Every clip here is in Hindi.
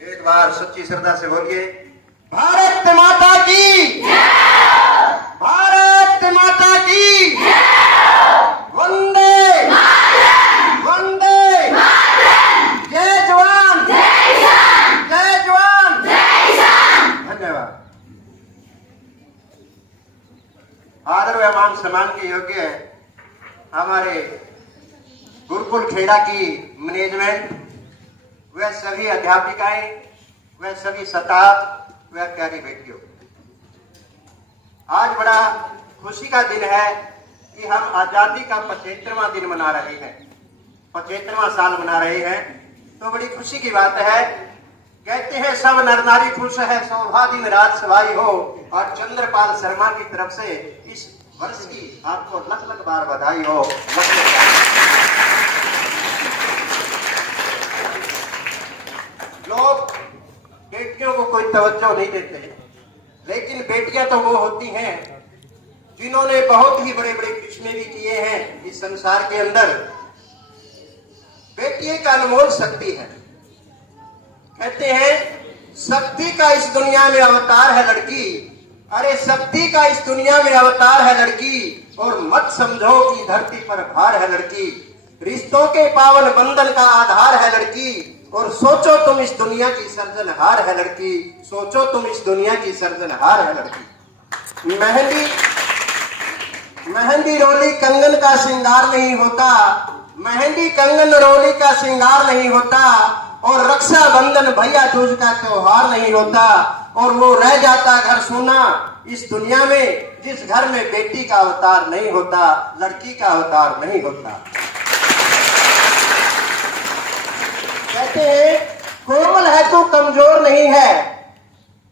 एक बार सच्ची श्रद्धा से बोलिए, भारत माता की, भारत माता की, वंदे वंदे, जय जवान, जय जवान। धन्यवाद। आदर व मान सम्मान के योग्य हमारे गुरुकुल खेड़ा की मैनेजमेंट, वह सभी अध्यापिकाएं, वह सभी स्टाफ, वह प्यारी बेटियों, आज बड़ा खुशी का दिन है कि हम आजादी का 75वां दिन मना रहे हैं, 75वां साल मना रहे हैं। तो बड़ी खुशी की बात है। कहते हैं सब नर नारी खुश है, शोभा दिन रात सवाई हो। और चंद्रपाल शर्मा की तरफ से इस वर्ष की आपको लख लख बार बधाई हो। लोग बेटियों को कोई तवज्जो नहीं देते, लेकिन बेटियां तो वो होती हैं जिन्होंने बहुत ही बड़े बड़े कृष्ण भी किए हैं इस संसार के अंदर। बेटी एक अनमोल शक्ति है। कहते हैं शक्ति का इस दुनिया में अवतार है लड़की। अरे शक्ति का इस दुनिया में अवतार है लड़की, और मत समझो कि धरती पर भार है लड़की। रिश्तों के पावन बंधन का आधार है लड़की, और सोचो तुम इस दुनिया की सर्जनहार है लड़की। सोचो तुम इस दुनिया की सर्जनहार है लड़की। मेहंदी रोली कंगन का श्रृंगार नहीं होता, मेहंदी कंगन रोली का श्रृंगार नहीं होता, और रक्षा बंधन भैया दूज का त्योहार नहीं होता, और वो रह जाता घर सोना इस दुनिया में जिस घर में बेटी का अवतार नहीं होता, लड़की का अवतार नहीं होता। कहते हैं कोमल है तो कमजोर नहीं है,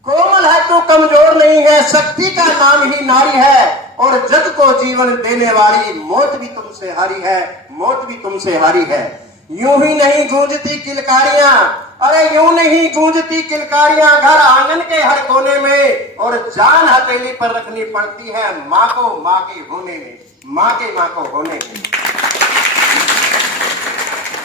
कोमल है तो कमजोर नहीं है, शक्ति का नाम ही नारी है, और जग को जीवन देने वाली मौत भी तुमसे हारी है, मौत भी तुमसे हारी है। यूं ही नहीं गूंजती किलकारियां, अरे यूं नहीं गूंजती किलकारियां घर आंगन के हर कोने में, और जान हथेली पर रखनी पड़ती है माँ को माँ के होने में, माँ के माँ को होने में।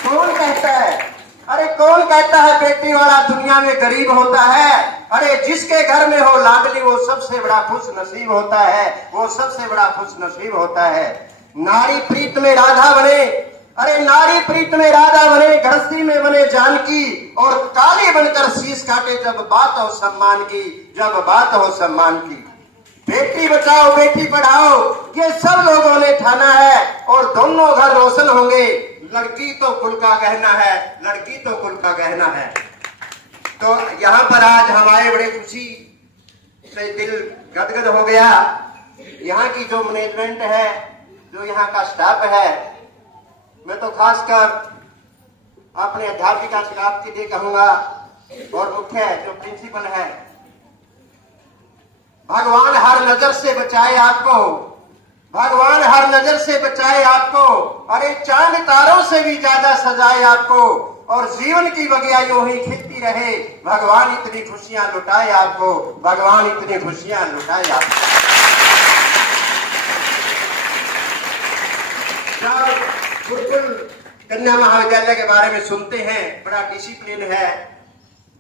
कौन कहता है, अरे कौन कहता है बेटी वाला दुनिया में गरीब होता है। अरे जिसके घर में हो लाडली वो सबसे बड़ा खुश नसीब होता है, वो सबसे बड़ा खुश नसीब होता है। नारी प्रीत में राधा बने, अरे नारी प्रीत में राधा बने, गृहस्थी में बने जानकी, और काली बनकर शीश काटे जब बात हो सम्मान की, जब बात हो सम्मान की। बेटी बचाओ बेटी पढ़ाओ ये सब लोगों ने ठाना है, और दोनों घर रोशन होंगे। लड़की तो कुल का गहना है, लड़की तो कुल का गहना है। तो यहाँ पर आज हमारे बड़े खुशी से दिल गदगद हो गया। यहाँ की जो मैनेजमेंट है, जो यहाँ का स्टाफ है, मैं तो खासकर अपने अध्यापिका स्टाफ के लिए कहूंगा, और मुख्य जो प्रिंसिपल है, भगवान हर नजर से बचाए आपको, भगवान हर नजर से बचाए आपको। अरे चांद तारों से भी ज्यादा सजाए आपको, और जीवन की बगिया यूं ही खिलती रहे। भगवान इतनी खुशियां लुटाए आपको, भगवान इतनी खुशियां लुटाए आपको। गुरुकुल कन्या महाविद्यालय के बारे में सुनते हैं, बड़ा डिसिप्लिन है,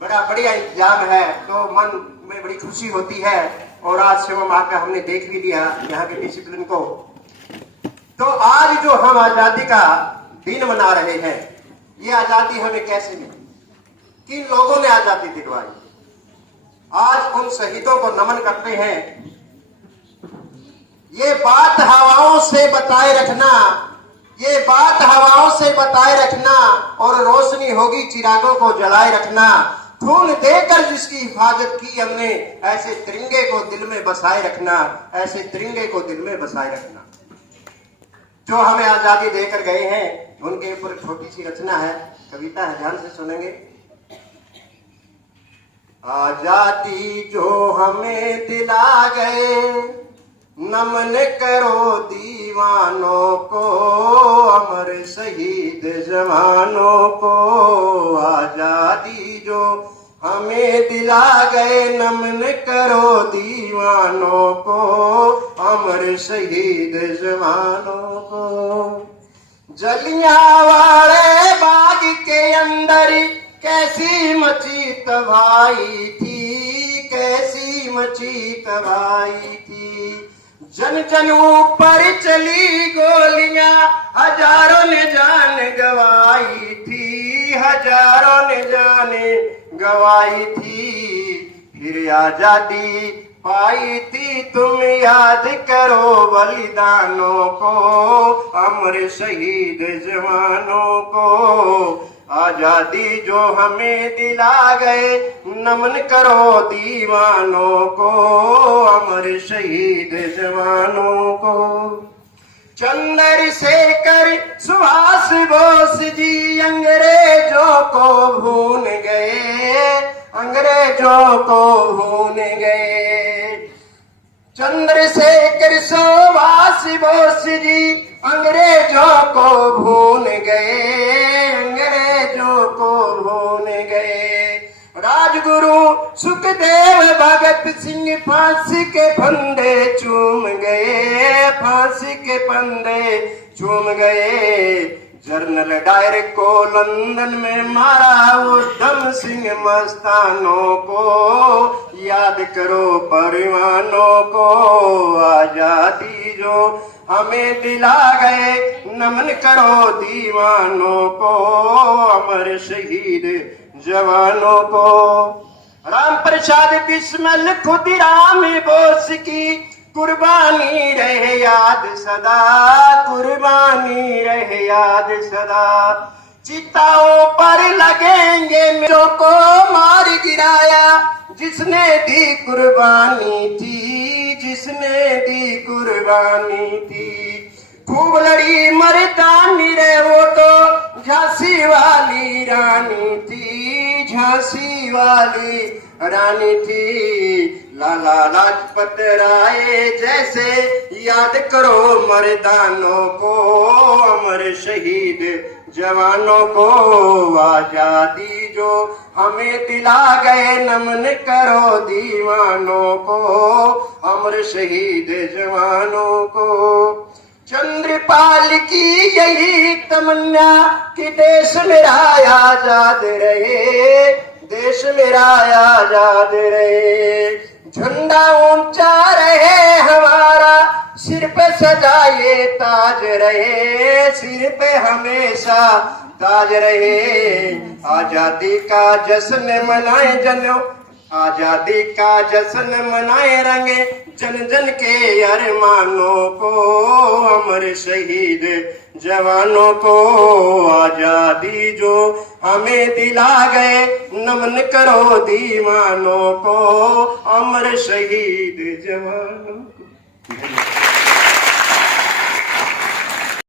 बड़ा बढ़िया इंतजाम है, तो मन में बड़ी खुशी होती है। और आज सेवा माह का हमने देख भी लिया यहाँ के डिसिप्लिन को। तो आज जो हम आजादी का दिन मना रहे हैं, ये आजादी हमें कैसे मिली, किन लोगों ने आजादी दिलवाई, आज उन शहीदों को नमन करते हैं। ये बात हवाओं से बताए रखना, ये बात हवाओं से बताए रखना, और रोशनी होगी चिरागों को जलाए रखना। खून देकर जिसकी हिफाजत की हमने, ऐसे तिरंगे को दिल में बसाए रखना, ऐसे तिरंगे को दिल में बसाए रखना। जो हमें आजादी देकर गए हैं उनके ऊपर छोटी सी रचना है, कविता है, ध्यान से सुनेंगे। आजादी जो हमें दिला गए, नमन करो दीवानों को, अमर शहीद जवानों को। आजादी जो हमें दिला गए, नमन करो दीवानों को, अमर शहीद जवानों को। जलियांवाले बाग के अंदर कैसी मची तबाही थी, कैसी मची तबाही थी। जन जन ऊपर चली गोलियां, हजारों ने जान गवाई थी, हजारों ने जाने गवाई थी। फिर आजादी पाई थी, तुम याद करो बलिदानों को, अमर शहीद जवानों को। आजादी जो हमें दिला गए, नमन करो दीवानों को, अमर शहीद जवानों को। चंद्रशेखर सुभाष बोस जी अंग्रेजों को भूल गए, अंग्रेजों को भूल गए। चंद्रशेखर सुभाष बोस जी अंग्रेजों को भूल गए, अंग्रेजों को भूल गए। राजगुरु सुखदेव भगत सिंह फांसी के फंदे चूम गए, फांसी के फंदे चूम गए। जनरल डायर को लंदन में मारा उधम सिंह मस्तानों को, याद करो परवानों को। आजादी जो हमें दिला गए, नमन करो दीवानों को, अमर शहीद जवानों को। राम प्रसाद बिस्मिल खुदीराम बोस की कुर्बानी रहे याद सदा, कुर्बानी रहे याद सदा। चिताओं पर लगेंगे मेरों को मार गिराया, जिसने दी कुर्बानी थी, जिसने दी कुर्बानी थी। खूब लड़ी मर्दानी रे वो तो झांसी वाली रानी थी, झांसी वाली रानी थी। लाला लाजपत राय जैसे याद करो मर्दानों को, अमर शहीद जवानों को। आजादी जो हमें दिला गए, नमन करो दीवानों को, अमर शहीद जवानों को। चंद्रपाल की यही तमन्ना कि देश मेरा आजाद रहे, देश मेरा आजाद रहे। झंडा ऊंचा रहे हमारा, सिर पे सजाए ताज रहे, सिर पे हमेशा ताज रहे। आजादी का जश्न मनाए जनो, आजादी का जश्न मनाए रंगे जन जन के अरमानों को, अमर शहीद जवानों को। आजादी जो हमें दिला गए, नमन करो दीवानों को, अमर शहीद जवानों को।